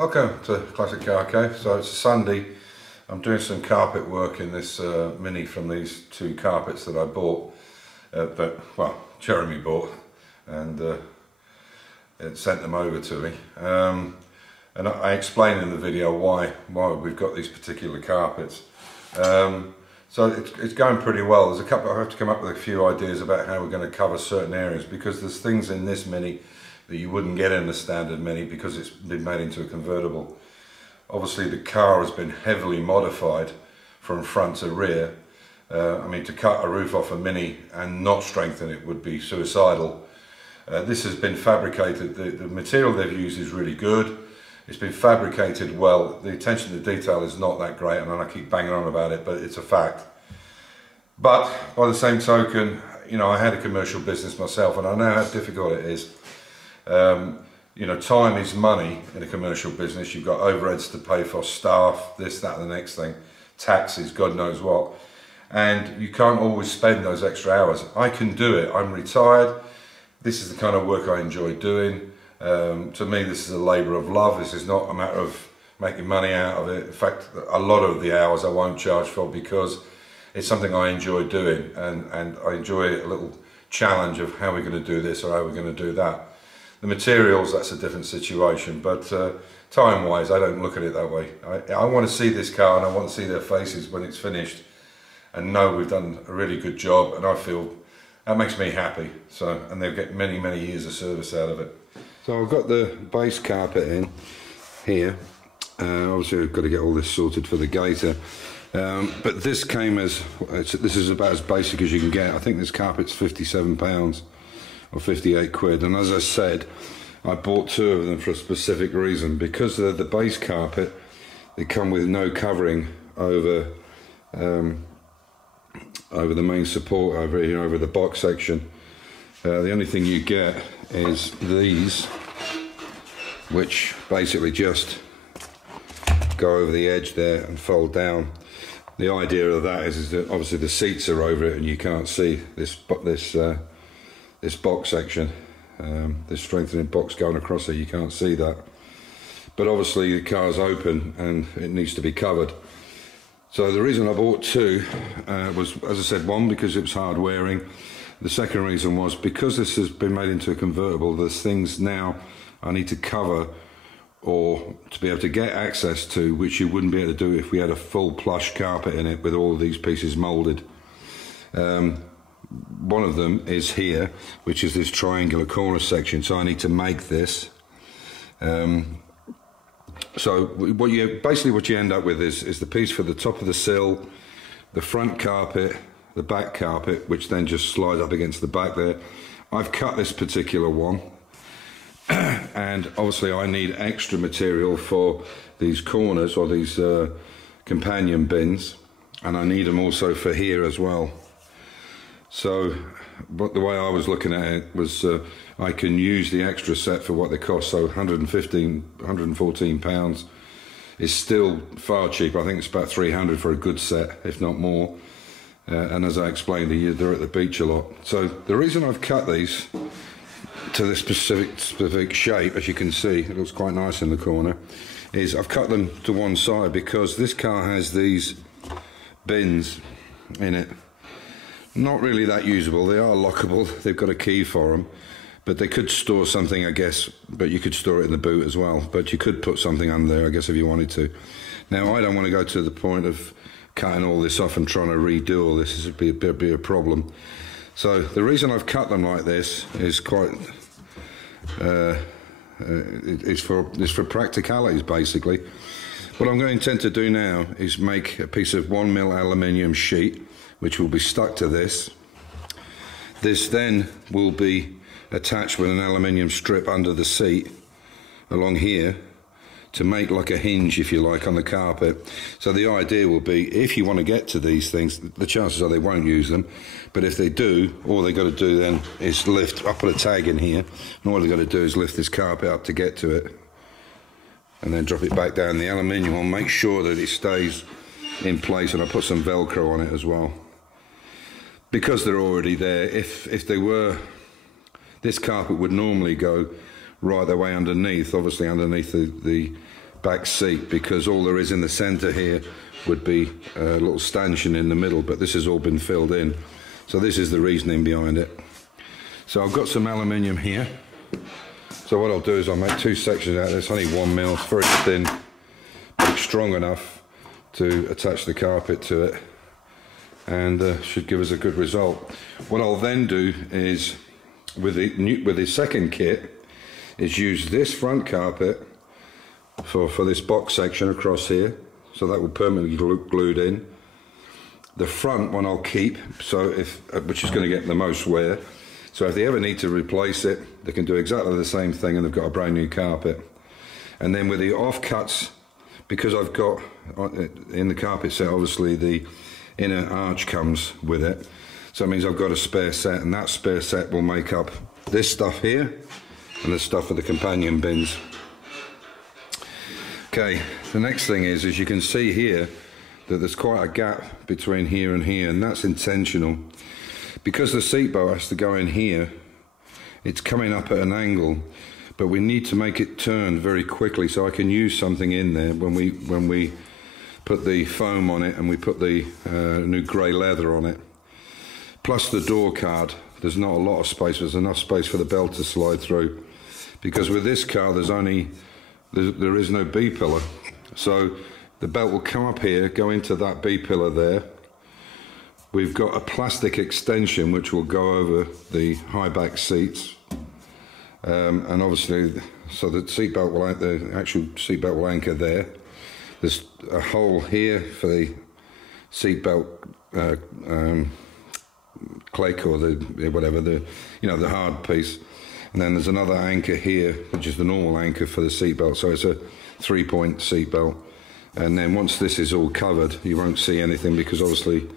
Welcome to Classic Car Cave. So it's a Sunday. I'm doing some carpet work in this Mini from these two carpets that I bought, Jeremy bought, and it sent them over to me. And I explained in the video why we've got these particular carpets. So it's going pretty well. There's a couple. I have to come up with a few ideas about how we're going to cover certain areas, because there's things in this Mini that you wouldn't get in the standard Mini because it's been made into a convertible. Obviously the car has been heavily modified from front to rear. I mean, to cut a roof off a Mini and not strengthen it would be suicidal. This has been fabricated. The material they've used is really good. It's been fabricated well. The attention to detail is not that great, and I keep banging on about it, but it's a fact. But by the same token, you know, I had a commercial business myself, and I know how difficult it is. You know, time is money in a commercial business. You've got overheads to pay for, staff, this, that, and the next thing, taxes, God knows what, and you can't always spend those extra hours. I can do it. I'm retired. This is the kind of work I enjoy doing. To me, this is a labour of love. This is not a matter of making money out of it. In fact, a lot of the hours I won't charge for, because it's something I enjoy doing, and I enjoy a little challenge of how we're going to do this or how we're going to do that. The materials, that's a different situation, but time-wise, I don't look at it that way. I want to see this car, and I want to see their faces when it's finished and know we've done a really good job, and I feel that makes me happy. So, and they'll get many, many years of service out of it. So I've got the base carpet in here. Obviously I've got to get all this sorted for the gator. But this came as, this is about as basic as you can get. I think this carpet's £57 or 58 quid, and as I said, I bought two of them for a specific reason. Because they're the base carpet, they come with no covering over the main support over here, over the box section. The only thing you get is these, which basically just go over the edge there and fold down. The idea of that is that obviously the seats are over it and you can't see this box section, this strengthening box going across it. You can't see that, but obviously the car's open and it needs to be covered. So the reason I bought two was, as I said, one, because it was hard wearing. The second reason was because this has been made into a convertible, there's things now I need to cover or to be able to get access to, which you wouldn't be able to do if we had a full plush carpet in it with all of these pieces moulded. One of them is here, which is this triangular corner section, so I need to make this. So what you end up with is the piece for the top of the sill, the front carpet, the back carpet, which then just slides up against the back there. I've cut this particular one, and obviously I need extra material for these corners, or these companion bins, and I need them also for here as well. So the way I was looking at it was I can use the extra set for what they cost. So £114 is still far cheaper. I think it's about £300 for a good set, if not more. And as I explained to you, they're at the beach a lot. So the reason I've cut these to this specific shape, as you can see, it looks quite nice in the corner, is I've cut them to one side because this car has these bins in it. Not really that usable. They are lockable, they've got a key for them, but they could store something, I guess, but you could store it in the boot as well, but you could put something under there, I guess, if you wanted to. Now, I don't want to go to the point of cutting all this off and trying to redo all this. This would be a problem. So the reason I've cut them like this is quite it's for practicalities, basically. What I'm going to intend to do now is make a piece of 1mm aluminium sheet, which will be stuck to this. This then will be attached with an aluminium strip under the seat along here to make like a hinge, if you like, on the carpet. So the idea will be, if you want to get to these things, the chances are they won't use them, but if they do, all they've got to do then is lift. I'll put a tag in here, and all they've got to do is lift this carpet up to get to it, and then drop it back down. The aluminium will make sure that it stays in place, and I'll put some Velcro on it as well. Because they're already there, if they were, this carpet would normally go right the way underneath, obviously underneath the back seat, because all there is in the center here would be a little stanchion in the middle, but this has all been filled in. So this is the reasoning behind it. So I've got some aluminium here. So what I'll do is I'll make two sections out of this. Only 1 mil, it's very thin, but it's strong enough to attach the carpet to it, and should give us a good result. What I'll then do is, with the second kit, is use this front carpet for this box section across here, so that will permanently glued in. The front one I'll keep, so which is going to get the most wear. So if they ever need to replace it, they can do exactly the same thing and they've got a brand new carpet. And then with the offcuts, because I've got in the carpet set, obviously the inner arch comes with it, so it means I've got a spare set, and that spare set will make up this stuff here and the stuff for the companion bins. Okay, the next thing is, as you can see here, that there's quite a gap between here and here, and that's intentional. Because the seat boat has to go in here, it's coming up at an angle, but we need to make it turn very quickly, so I can use something in there when we put the foam on it and we put the new grey leather on it. Plus the door card, there's not a lot of space, there's enough space for the belt to slide through. Because with this car there is no B-pillar, so the belt will come up here, go into that B-pillar there. We've got a plastic extension which will go over the high back seats, and obviously, so the seatbelt will, the actual seatbelt will anchor there. There's a hole here for the seatbelt click, or the the hard piece, and then there's another anchor here, which is the normal anchor for the seatbelt. So it's a 3-point seatbelt, and then once this is all covered, you won't see anything, because obviously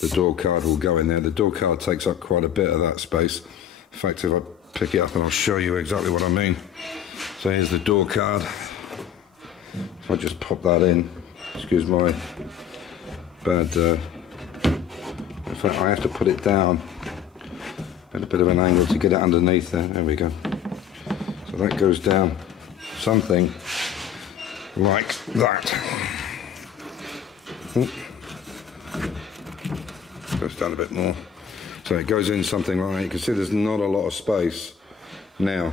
the door card will go in there. The door card takes up quite a bit of that space. In fact, if I pick it up and I'll show you exactly what I mean. So here's the door card. If I just pop that in, excuse my bad, in fact I have to put it down at a bit of an angle to get it underneath there. There we go. So that goes down something like that. Goes down a bit more. So it goes in something like that. You can see there's not a lot of space now,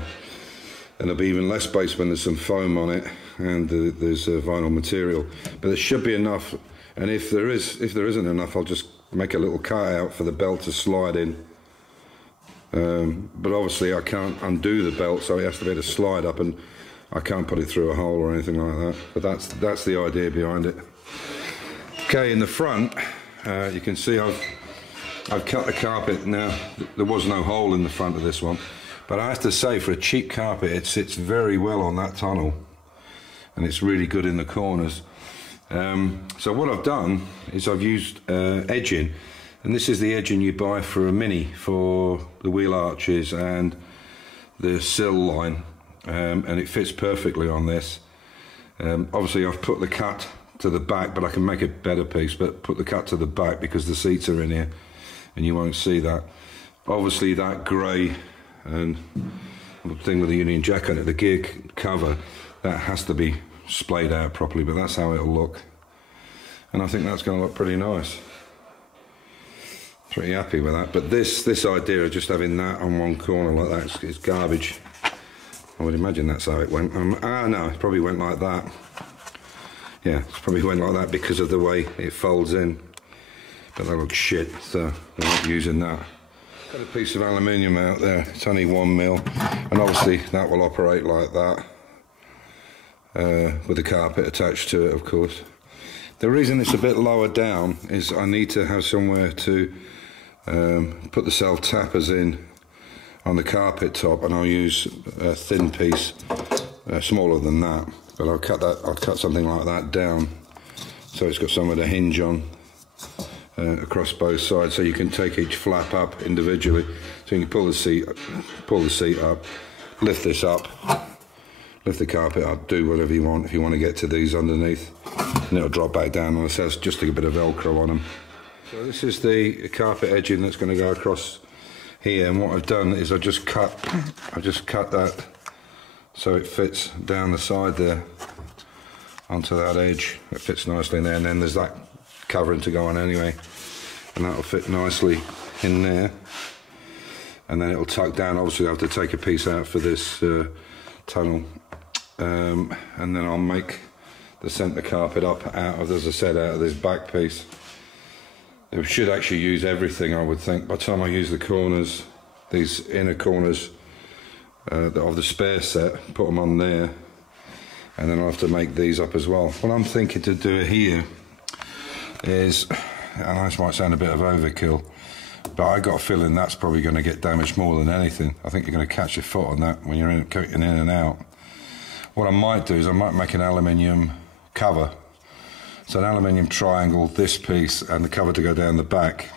and there'll be even less space when there's some foam on it and there's vinyl material. But there should be enough, and if there isn't enough, I'll just make a little cutout for the belt to slide in. But obviously I can't undo the belt, so it has to be able to slide up, and I can't put it through a hole or anything like that. But that's the idea behind it. Okay, in the front, you can see I've cut the carpet. Now, there was no hole in the front of this one, but I have to say, for a cheap carpet, it sits very well on that tunnel, and it's really good in the corners. So what I've done is I've used edging, and this is the edging you buy for a Mini, for the wheel arches and the sill line, and it fits perfectly on this. Obviously I've put the cut to the back, but I can make a better piece, but put the cut to the back because the seats are in here and you won't see that. Obviously that grey and thing with the Union Jack on it, the gear cover, that has to be splayed out properly, but that's how it'll look, and I think that's going to look pretty nice. Pretty happy with that. But this idea of just having that on one corner like that is garbage. I would imagine that's how it went. No, it probably went like that. Yeah, it probably went like that because of the way it folds in. But that looks shit, so we're not using that. Got a piece of aluminium out there. It's only 1 mil, and obviously that will operate like that, with the carpet attached to it, of course. The reason it's a bit lower down is I need to have somewhere to put the self tappers in on the carpet top, and I'll use a thin piece, smaller than that, but I'll cut something like that down so it's got somewhere to hinge on across both sides, so you can take each flap up individually. So you can pull the seat up, lift this up, lift the carpet up, do whatever you want if you want to get to these underneath, and it'll drop back down. And it says just a bit of Velcro on them. So this is the carpet edging that's going to go across here, and what I've done is I just cut that so it fits down the side there. onto that edge. It fits nicely in there, and then there's that covering to go on anyway, and that'll fit nicely in there. And then it'll tuck down. Obviously I have to take a piece out for this tunnel, and then I'll make the centre carpet up out of, as I said, out of this back piece. It should actually use everything, I would think. By the time I use the corners, these inner corners of the spare set, put them on there, and then I'll have to make these up as well. What I'm thinking to do here is, I know this might sound a bit of overkill, but I got a feeling that's probably going to get damaged more than anything. I think you're going to catch your foot on that when you're getting in and out. What I might do is I might make an aluminium cover. So an aluminium triangle, this piece, and the cover to go down the back,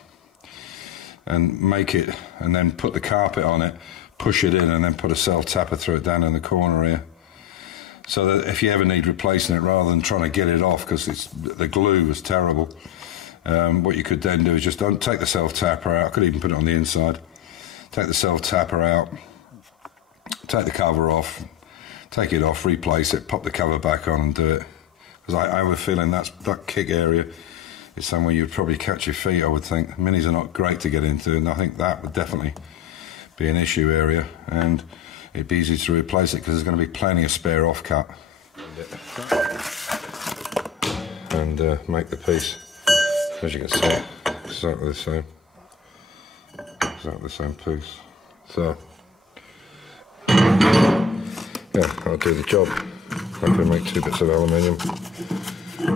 and make it, and then put the carpet on it, push it in, and then put a self-tapper through it down in the corner here. So that if you ever need replacing it, rather than trying to get it off, because the glue was terrible, what you could then do is just don't take the self-tapper out. I could even put it on the inside. Take the self-tapper out, take the cover off, take it off, replace it, pop the cover back on and do it. Because I have a feeling that kick area is somewhere you'd probably catch your feet, I would think. Minis are not great to get into, and I think that would definitely be an issue area, and it'd be easy to replace it because there's going to be plenty of spare offcut. And make the piece, as you can see, exactly the same. Exactly the same piece. So, yeah, I'll do the job. Hopefully make 2 bits of aluminium.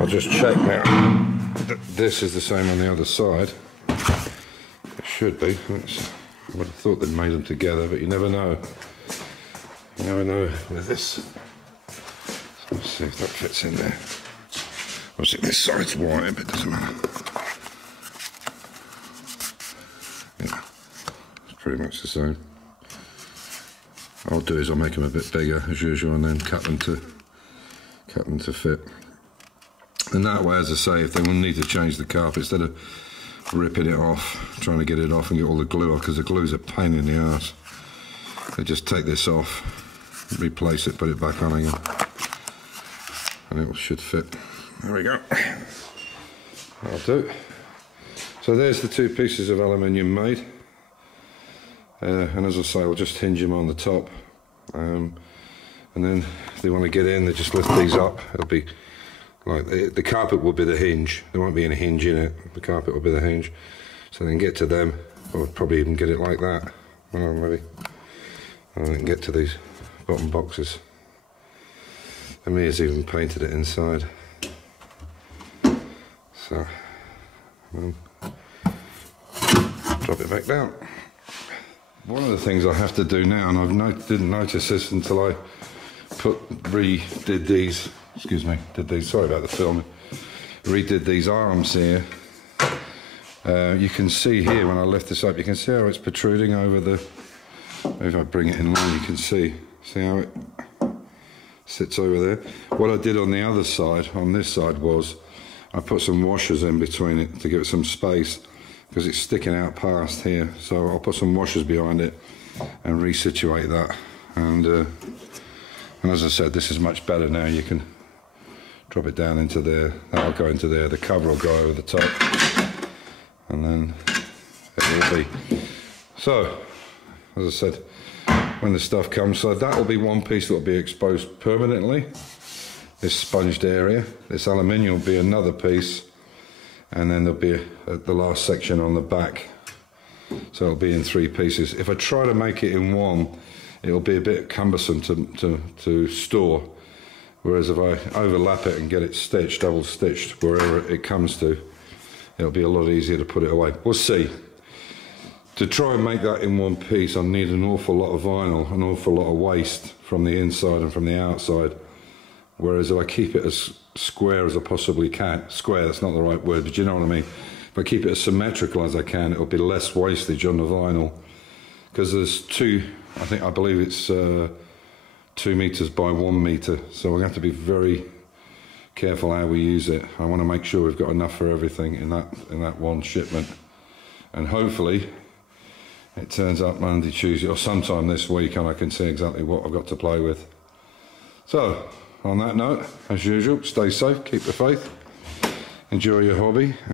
I'll just check now that this is the same on the other side. It should be. I would have thought they'd made them together, but you never know. You never know with this. So let's see if that fits in there. Obviously this side's wide, but it doesn't matter. Yeah, it's pretty much the same. What I'll do is I'll make them a bit bigger as usual, and then cut them to fit. And that way, as I say, if they will need to change the carpet, instead of ripping it off, trying to get it off and get all the glue off, because the glue's a pain in the arse, they just take this off, replace it, put it back on again, and it should fit. There we go. That'll do. So there's the 2 pieces of aluminium made. And as I say, I'll just hinge them on the top, and then if they want to get in, they just lift these up. It'll be like the carpet will be the hinge. There won't be any hinge in it. The carpet will be the hinge. So then get to them, or probably even get it like that. Well, I'm ready. And then get to these bottom boxes. And me has even painted it inside. So drop it back down. One of the things I have to do now, and I didn't notice this until I redid these, sorry about the filming, redid these arms here. You can see here when I lift this up, you can see how it's protruding over the, if I bring it in line, you can see how it sits over there. What I did on the other side, on this side, was I put some washers in between it to give it some space, because it's sticking out past here. So I'll put some washers behind it and resituate that. And as I said, this is much better now. You can drop it down into there. That'll go into there. The cover will go over the top, and then it will be. So, as I said, when the stuff comes, so that will be one piece that will be exposed permanently. This sponged area. This aluminium will be another piece. And then there'll be the last section on the back, so it'll be in 3 pieces. If I try to make it in one, it'll be a bit cumbersome to store, whereas if I overlap it and get it stitched, double stitched, wherever it comes to, it'll be a lot easier to put it away. We'll see. To try and make that in one piece, I need an awful lot of vinyl, an awful lot of waste from the inside and from the outside. Whereas if I keep it as square as I possibly can, square, that's not the right word, but you know what I mean. If I keep it as symmetrical as I can, it'll be less wastage on the vinyl. Because there's I believe it's 2 meters by 1 meter. So we're going to have to be very careful how we use it. I want to make sure we've got enough for everything in that one shipment. And hopefully it turns up Monday, Tuesday, or sometime this week, and I can see exactly what I've got to play with. So, on that note, as usual, stay safe, keep the faith, enjoy your hobby.